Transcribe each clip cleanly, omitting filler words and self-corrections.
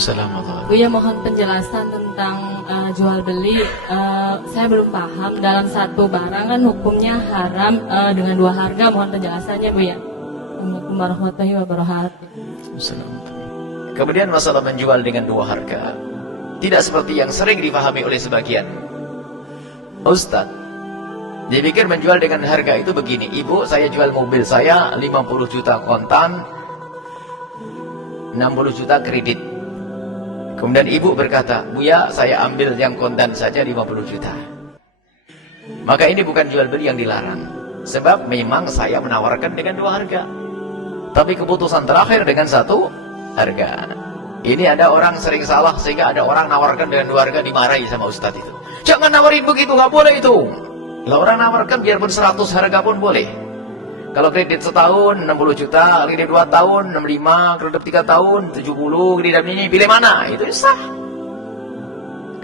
Waalaikumsalam warahmatullahi wabarakatuh. Buya mohon penjelasan tentang jual beli. Saya belum paham dalam satu barang kan hukumnya haram dengan dua harga. Mohon penjelasannya Buya. Assalamualaikum warahmatullahi wabarakatuh. Waalaikumsalam. Kemudian masalah menjual dengan dua harga tidak seperti yang sering dipahami oleh sebagian ustaz. Dipikir menjual dengan harga itu begini, ibu saya jual mobil saya 50 juta kontan, 60 juta kredit. Kemudian ibu berkata, Buya saya ambil yang kontan saja 50 juta. Maka ini bukan jual beli yang dilarang, sebab memang saya menawarkan dengan dua harga, tapi keputusan terakhir dengan satu harga. Ini ada orang sering salah sehingga ada orang nawarkan dengan dua harga, dimarahi sama ustadz itu. Jangan nawarin begitu, nggak boleh itu. Lah orang nawarkan biarpun 100 harga pun boleh. Kalau kredit setahun 60 juta, kredit 2 tahun 65, kredit 3 tahun 70, kredit ini pilih mana? Itu sah.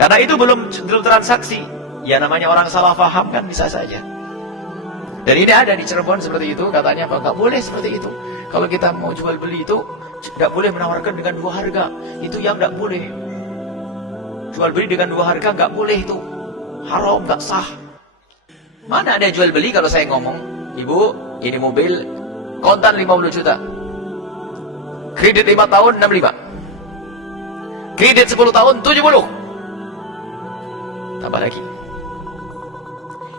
Karena itu belum transaksi. Ya namanya orang salah paham kan bisa saja. Dan ini ada di Cirebon seperti itu, katanya apa? Nggak boleh seperti itu. Kalau kita mau jual beli itu tidak boleh menawarkan dengan dua harga. Itu yang nggak boleh. Jual beli dengan dua harga nggak boleh itu. Haram, nggak sah. Mana ada jual beli kalau saya ngomong, ibu ini mobil kontan 50 juta, kredit 5 tahun 65, kredit 10 tahun 70, tambah lagi.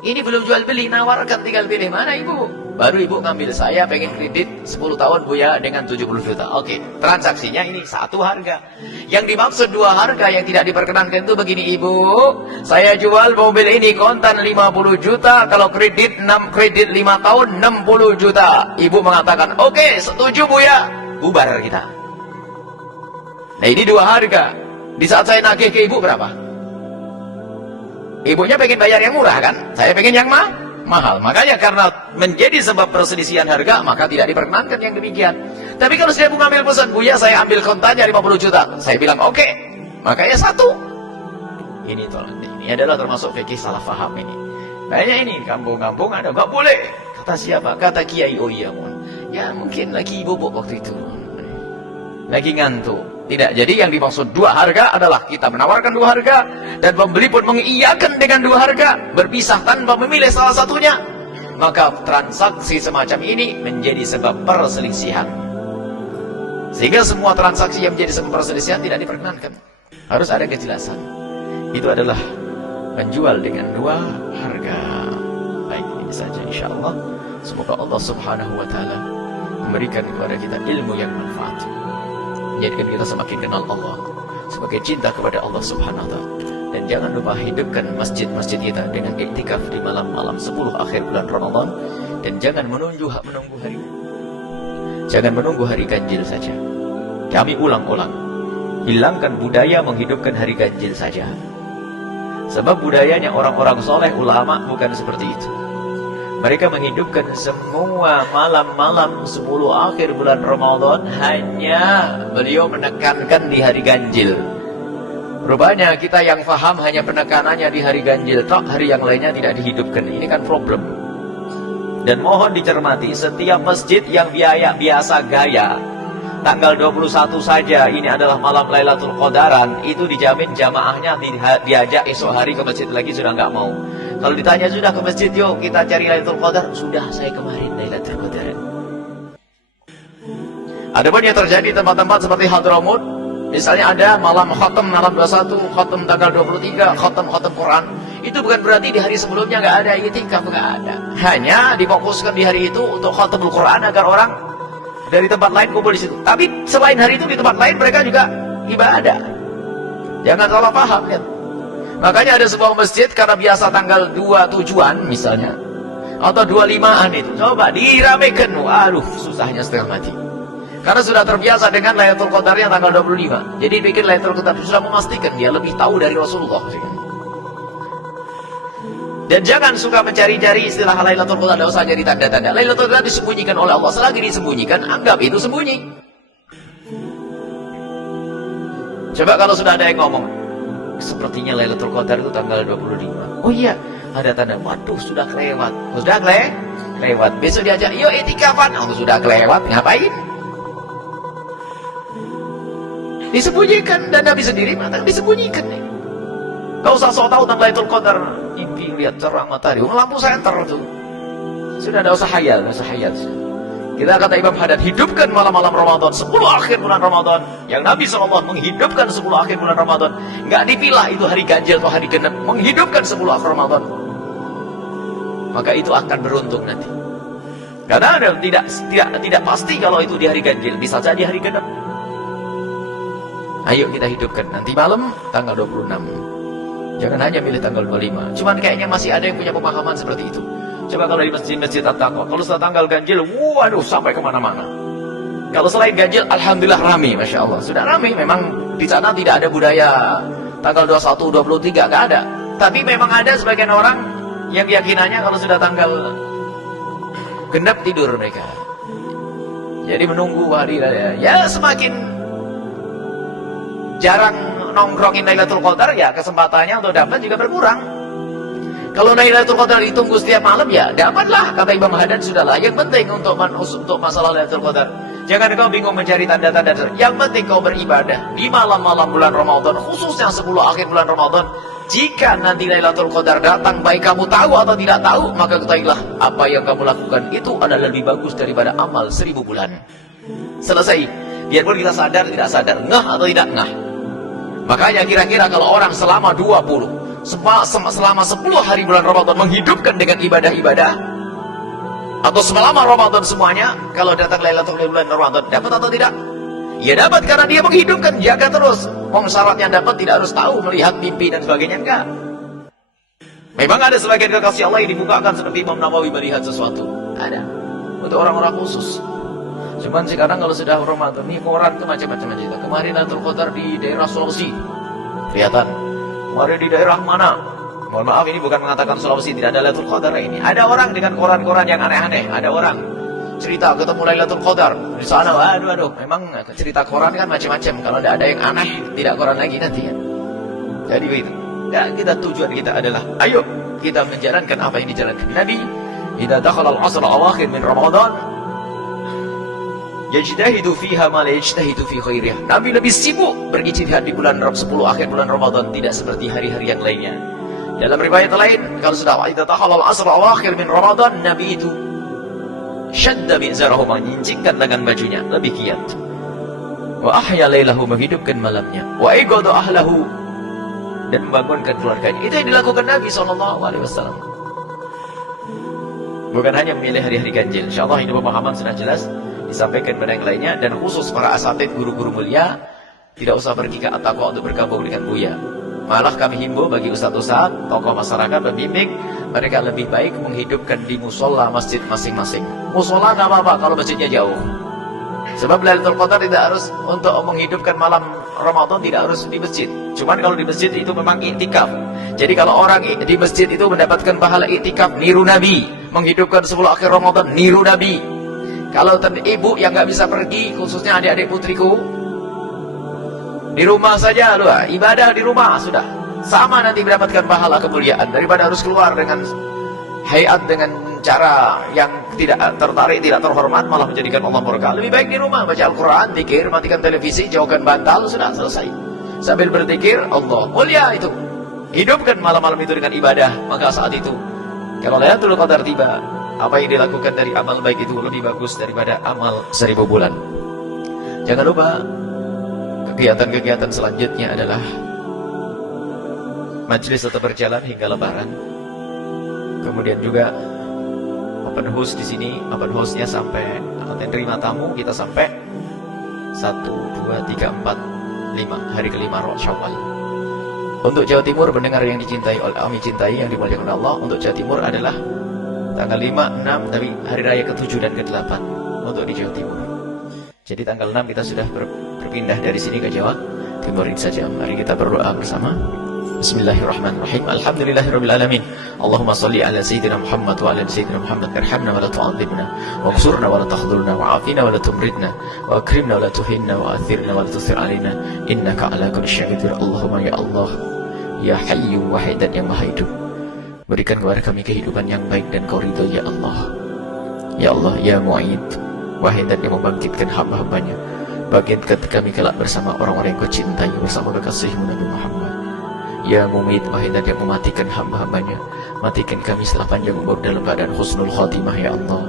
Ini belum jual beli, nawarkan tinggal pilih mana ibu. Baru ibu ngambil, saya pengen kredit 10 tahun Buya dengan 70 juta. Oke, transaksinya ini satu harga. Yang dimaksud dua harga yang tidak diperkenankan itu begini, ibu saya jual mobil ini kontan 50 juta, kalau kredit 5 tahun 60 juta. Ibu mengatakan oke, setuju Buya, bubar kita. Nah ini dua harga. Di saat saya nagih ke ibu berapa? Ibunya pengen bayar yang murah kan, saya pengen yang mahal. Makanya karena menjadi sebab perselisihan harga, maka tidak diperkenankan yang demikian. Tapi kalau saya mengambil pesan, Buya saya ambil kontannya 50 juta, saya bilang oke, makanya satu. Ini adalah termasuk fikih salah faham ini. Banyak ini kampung-kampung ada, nggak boleh. Kata siapa? Kata Kiai. Oh iya, ya mungkin lagi bobok waktu itu, lagi ngantuk. Tidak, jadi yang dimaksud dua harga adalah kita menawarkan dua harga dan pembeli pun mengiyakan dengan dua harga, berpisah tanpa memilih salah satunya. Maka transaksi semacam ini menjadi sebab perselisihan. Sehingga semua transaksi yang menjadi sebab perselisihan tidak diperkenankan. Harus ada kejelasan. Itu adalah menjual dengan dua harga. Baik, ini saja insyaAllah. Semoga Allah subhanahu wa ta'ala memberikan kepada kita ilmu yang manfaat, menjadikan kita semakin kenal Allah, semakin cinta kepada Allah subhanahu wa ta'ala. Dan jangan lupa hidupkan masjid-masjid kita dengan iktikaf di malam-malam 10 akhir bulan Ramadan. Dan jangan menunggu hari ganjil saja. Kami ulang-ulang, hilangkan budaya menghidupkan hari ganjil saja. Sebab budayanya orang-orang soleh ulama bukan seperti itu. Mereka menghidupkan semua malam-malam 10 akhir bulan Ramadan, hanya beliau menekankan di hari ganjil. Rupanya kita yang faham hanya penekanannya di hari ganjil, hari yang lainnya tidak dihidupkan. Ini kan problem. Dan mohon dicermati, setiap masjid yang biasa gaya, tanggal 21 saja ini adalah malam Lailatul Qadaran, itu dijamin jamaahnya diajak esok hari ke masjid lagi sudah nggak mau. Kalau ditanya sudah ke masjid, yuk kita cari Lailatul Qadar, sudah saya kemarin Lailatul Qadar. Adapun yang terjadi tempat-tempat seperti Hadramut, misalnya ada malam khatam malam 21, khatam tanggal 23, khatam Quran. Itu bukan berarti di hari sebelumnya nggak ada iktikaf, nggak ada. Hanya difokuskan di hari itu untuk khatamul Quran agar orang dari tempat lain kumpul di situ. Tapi selain hari itu di tempat lain mereka juga ibadah. Jangan salah paham ya. Makanya ada sebuah masjid karena biasa tanggal 27-an misalnya, atau 25-an itu, coba diramekan, waduh susahnya setengah mati. Karena sudah terbiasa dengan Lailatul Qadar yang tanggal 25. Jadi bikin Lailatul Qadar sudah memastikan dia lebih tahu dari Rasulullah. Dan jangan suka mencari-cari istilah Lailatul Qadar, tidak usah jadi tanda-tanda. Lailatul Qadar disembunyikan oleh Allah, selagi disembunyikan anggap itu sembunyi. Coba kalau sudah ada yang ngomong, sepertinya Lailatul Qadar itu tanggal 25. Oh iya, ada tanda, waduh sudah kelewat. Sudah kelewat. Besok diajak, yuk itikafan. Oh sudah kelewat, ngapain? Disembunyikan, dan Nabi sendiri mengatakan disembunyikan nih. Gak usah sok tahu tentang Lailatul Qadar. Mimpi lihat terang matahari, lampu senter tuh. Sudah ada usah hayal, Kita kata Imam Haddad, hidupkan malam-malam Ramadan, 10 akhir bulan Ramadan. Yang Nabi SAW menghidupkan 10 akhir bulan Ramadan. Nggak dipilah itu hari ganjil atau hari genep, menghidupkan 10 akhir Ramadan. Maka itu akan beruntung nanti. Karena ada tidak pasti kalau itu di hari ganjil, bisa jadi hari genep. Ayo kita hidupkan nanti malam tanggal 26. Jangan hanya milih tanggal 25. Cuman kayaknya masih ada yang punya pemahaman seperti itu. Coba kalau di masjid-masjid At-Taqwa, kalau setelah tanggal ganjil, waduh sampai kemana-mana. Kalau selain ganjil, alhamdulillah rame, masya Allah. Sudah rame, memang di sana tidak ada budaya tanggal 21, 23, nggak ada. Tapi memang ada sebagian orang yang keyakinannya kalau sudah tanggal genap tidur mereka. Jadi menunggu hari raya. Ya semakin jarang nongkrongin Lailatul Qadar, ya kesempatannya untuk dapat juga berkurang. Kalau Lailatul Qadar ditunggu setiap malam, ya dapatlah, kata Imam Haddad. Sudahlah, yang penting untuk masalah Lailatul Qadar, jangan kau bingung mencari tanda-tanda. Yang penting kau beribadah di malam-malam bulan Ramadan, khususnya 10 akhir bulan Ramadan. Jika nanti Lailatul Qadar datang, baik kamu tahu atau tidak tahu, maka ketahuilah apa yang kamu lakukan itu adalah lebih bagus daripada amal 1000 bulan. Selesai. Biarpun kita sadar tidak sadar, ngah atau tidak ngah. Makanya kira-kira kalau orang selama 10 hari bulan Ramadan menghidupkan dengan ibadah-ibadah, atau selama Ramadan semuanya, kalau datang Lailatul bulan Ramadan, dapat atau tidak? Ya dapat, karena dia menghidupkan, jaga terus. Syaratnya dapat tidak harus tahu, melihat mimpi dan sebagainya, enggak. Memang ada sebagian kekasih Allah yang dibukakan seperti Imam Nawawi melihat sesuatu. Ada. Untuk orang-orang khusus. Cuman sekarang kalau sudah Ramadan, ini koran ke macam-macam aja. Kemarin Lailatul Qadar di daerah Sulawesi. Kelihatan. Kemarin di daerah mana? Mohon maaf, ini bukan mengatakan Sulawesi tidak ada Lailatul Qadar ini. Ada orang dengan koran-koran yang aneh-aneh. Ada orang cerita ketemu Lailatul Qadar di sana. Waduh, memang cerita koran kan macam-macam. Kalau tidak ada yang aneh, tidak koran lagi nanti ya. Jadi begitu. Ya, tujuan kita adalah, ayo kita menjalankan apa yang dijalankan Nabi. Idza dakhala al-'ashr al-awakhir min Ramadan, yajtahidu fiha ma la yajtahidu fi khairiha. Nabi lebih sibuk berijtihad di bulan 10 akhir bulan Ramadan, tidak seperti hari-hari yang lainnya. Dalam riwayat lain, kalau sudah idza dakhala al-'ashr al-awakhir min Ramadan, Nabi itu syadda bi'zarahu, menyincingkan lengan bajunya, lebih giat. Wa ahya lailahu, menghidupkan malamnya. Wa igadu ahlahu, dan membangunkan keluarganya. Itu yang dilakukan Nabi SAW. Bukan hanya memilih hari-hari ganjil. InsyaAllah ini pemahaman sudah jelas disampaikan kepada yang lainnya, dan khusus para asatid, guru-guru mulia, tidak usah pergi ke At-Taqwa untuk bergabung dengan Buya. Malah kami himbau bagi ustaz-ustaz, tokoh masyarakat, pembimbing, mereka lebih baik menghidupkan di musola masjid masing-masing. Musola nggak apa-apa kalau masjidnya jauh. Sebab Lailatul Qadar tidak harus untuk menghidupkan malam Ramadan, tidak harus di masjid. Cuman kalau di masjid itu memang iktikaf. Jadi kalau orang di masjid itu mendapatkan pahala iktikaf, niru Nabi, menghidupkan 10 akhir Ramadan, niru Nabi. Kalau ibu yang nggak bisa pergi, khususnya adik-adik putriku, di rumah saja, ibadah di rumah sudah sama, nanti mendapatkan pahala kemuliaan daripada harus keluar dengan hayat, dengan cara yang tidak tertarik, tidak terhormat, malah menjadikan Allah murka. Lebih baik di rumah baca Al-Quran, zikir, matikan televisi, jauhkan bantal, sudah selesai. Sambil berzikir, Allah mulia itu. Hidupkan malam-malam itu dengan ibadah. Maka saat itu, kalau Lailatul Qadar tiba, apa yang dilakukan dari amal baik itu lebih bagus daripada amal 1000 bulan. Jangan lupa, kegiatan-kegiatan selanjutnya adalah majelis tetap berjalan hingga Lebaran. Kemudian juga open house di sini, open house-nya sampai terima tamu kita sampai 1, 2, 3, 4, 5 hari kelima Syawal. Untuk Jawa Timur, pendengar yang dicintai oleh kami, cintai yang dimuliakan Allah, untuk Jawa Timur adalah tanggal 5, 6, tapi hari raya ke-7 dan ke-8 untuk di Jawa Timur. Jadi tanggal 6 kita sudah berpindah dari sini ke Jawa Timur saja. Mari kita berdoa bersama. Bismillahirrahmanirrahim. Alhamdulillahirabbil alamin. Allahumma shalli ala sayyidina Muhammad wa ala sayyidina Muhammad. Irhamna wa la tu'adzibna, waghfirna wa la tahdhurna, wa'afina wa la tumridna, wa akrimna wa la tuhinna, wa athirna wa la tusir alaina, innaka ala kulli syai'in qadir. Allahumma ya Allah, ya Hayyu Wahidan yang Maha Hidup, berikan kepada kami kehidupan yang baik dan Kau ridho ya Allah. Ya Allah, ya Mu'id, Wahidan yang membangkitkan hamba-hambanya Bangkitkan kami kelak bersama orang-orang yang kau cintai, bersama kekasihmu Nabi Muhammad. Ya Mumit, wahai zat yang mematikan hamba-hambanya, matikan kami setelah panjang umur dalam keadaan husnul khatimah ya Allah.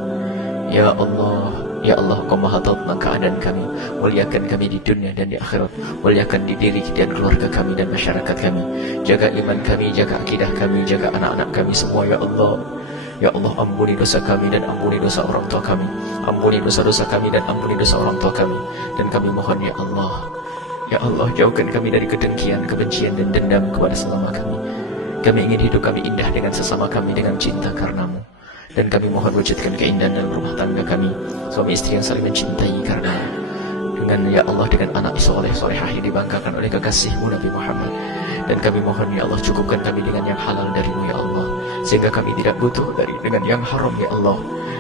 Ya Allah, ya Allah, Kau maha tahu tentang keadaan kami. Muliakan kami di dunia dan di akhirat. Muliakan di diri dan keluarga kami dan masyarakat kami. Jaga iman kami, jaga akidah kami, jaga anak-anak kami semua ya Allah. Ya Allah, ampuni dosa kami dan ampuni dosa orang tua kami. Ampuni dosa-dosa kami dan ampuni dosa orang tua kami. Dan kami mohon ya Allah, ya Allah, jauhkan kami dari kedengkian, kebencian dan dendam kepada sesama kami. Kami ingin hidup kami indah dengan sesama kami dengan cinta karenamu. Dan kami mohon wujudkan keindahan dalam rumah tangga kami, suami istri yang saling mencintai karena dengan ya Allah, dengan anak soleh solehah yang dibanggakan oleh kekasihmu Nabi Muhammad. Dan kami mohon ya Allah, cukupkan kami dengan yang halal darimu ya Allah, sehingga kami tidak butuh dengan yang haram ya Allah.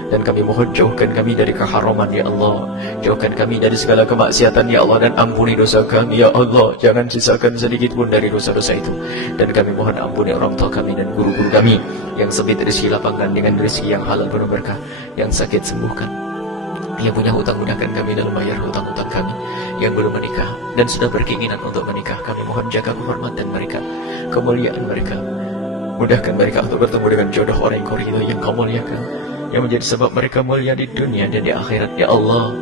Dan kami mohon jauhkan kami dari keharaman ya Allah, jauhkan kami dari segala kemaksiatan ya Allah, dan ampuni dosa kami ya Allah, jangan sisakan sedikit pun dari dosa-dosa itu. Dan kami mohon ampuni orang tua kami dan guru-guru kami yang sempit rezeki, lapangkan dengan rezeki yang halal penuh berkah, yang sakit sembuhkan, yang punya hutang mudahkan kami dalam bayar hutang-hutang kami, yang belum menikah dan sudah berkeinginan untuk menikah, kami mohon jaga kehormatan mereka, kemuliaan mereka, mudahkan mereka untuk bertemu dengan jodoh orang yang kau ridhoi, yang kau muliakan, yang menjadi sebab mereka mulia di dunia dan di akhirat ya Allah.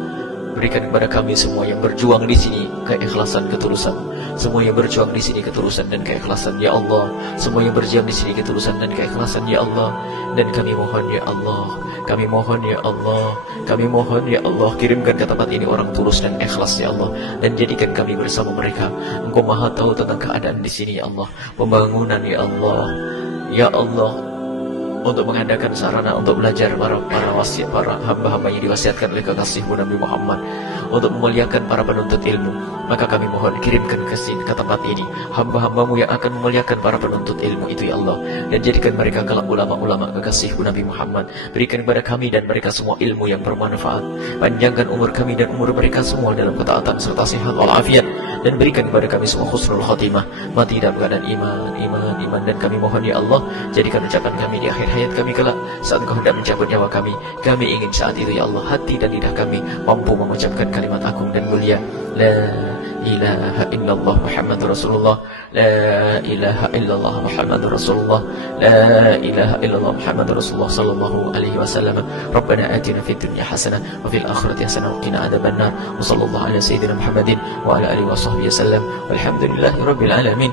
Berikan kepada kami semua yang berjuang di sini keikhlasan, ketulusan. Semua yang berjuang di sini ketulusan dan keikhlasan ya Allah. Semua yang berjuang di sini ketulusan dan keikhlasan ya Allah. Dan kami mohon ya Allah, kami mohon ya Allah, kami mohon ya Allah, kirimkan ke tempat ini orang tulus dan ikhlas ya Allah, dan jadikan kami bersama mereka. Engkau maha tahu tentang keadaan di sini ya Allah, pembangunan ya Allah, ya Allah, untuk mengadakan sarana untuk belajar para hamba-hamba yang diwasiatkan oleh kekasihmu Nabi Muhammad, untuk memuliakan para penuntut ilmu. Maka kami mohon kirimkan ke sini, ke tempat ini, hamba-hambamu yang akan memuliakan para penuntut ilmu itu ya Allah, dan jadikan mereka kelak ulama-ulama kekasihmu Nabi Muhammad. Berikan kepada kami dan mereka semua ilmu yang bermanfaat. Panjangkan umur kami dan umur mereka semua dalam ketaatan serta sehat walafiat, dan berikan kepada kami semua husnul khatimah, mati dalam keadaan iman. Dan kami mohon ya Allah, jadikan ucapan kami di akhir hayat kami kelak, saat Engkau hendak mencabut nyawa kami. Kami ingin saat itu ya Allah, hati dan lidah kami mampu mengucapkan kalimat agung dan mulia, La ilaha illallah Muhammadur Rasulullah, La ilaha illallah Muhammadur Rasulullah, La ilaha illallah Muhammadur Rasulullah sallallahu alaihi wasallam. Rabbana atina fid dunya hasanah wa fil akhirati hasanah wa qina adzabannar. Wa sallallahu ala sayyidina Muhammadin wa ala alihi wa sahbihi wasallam. Walhamdulillahi rabbil alamin.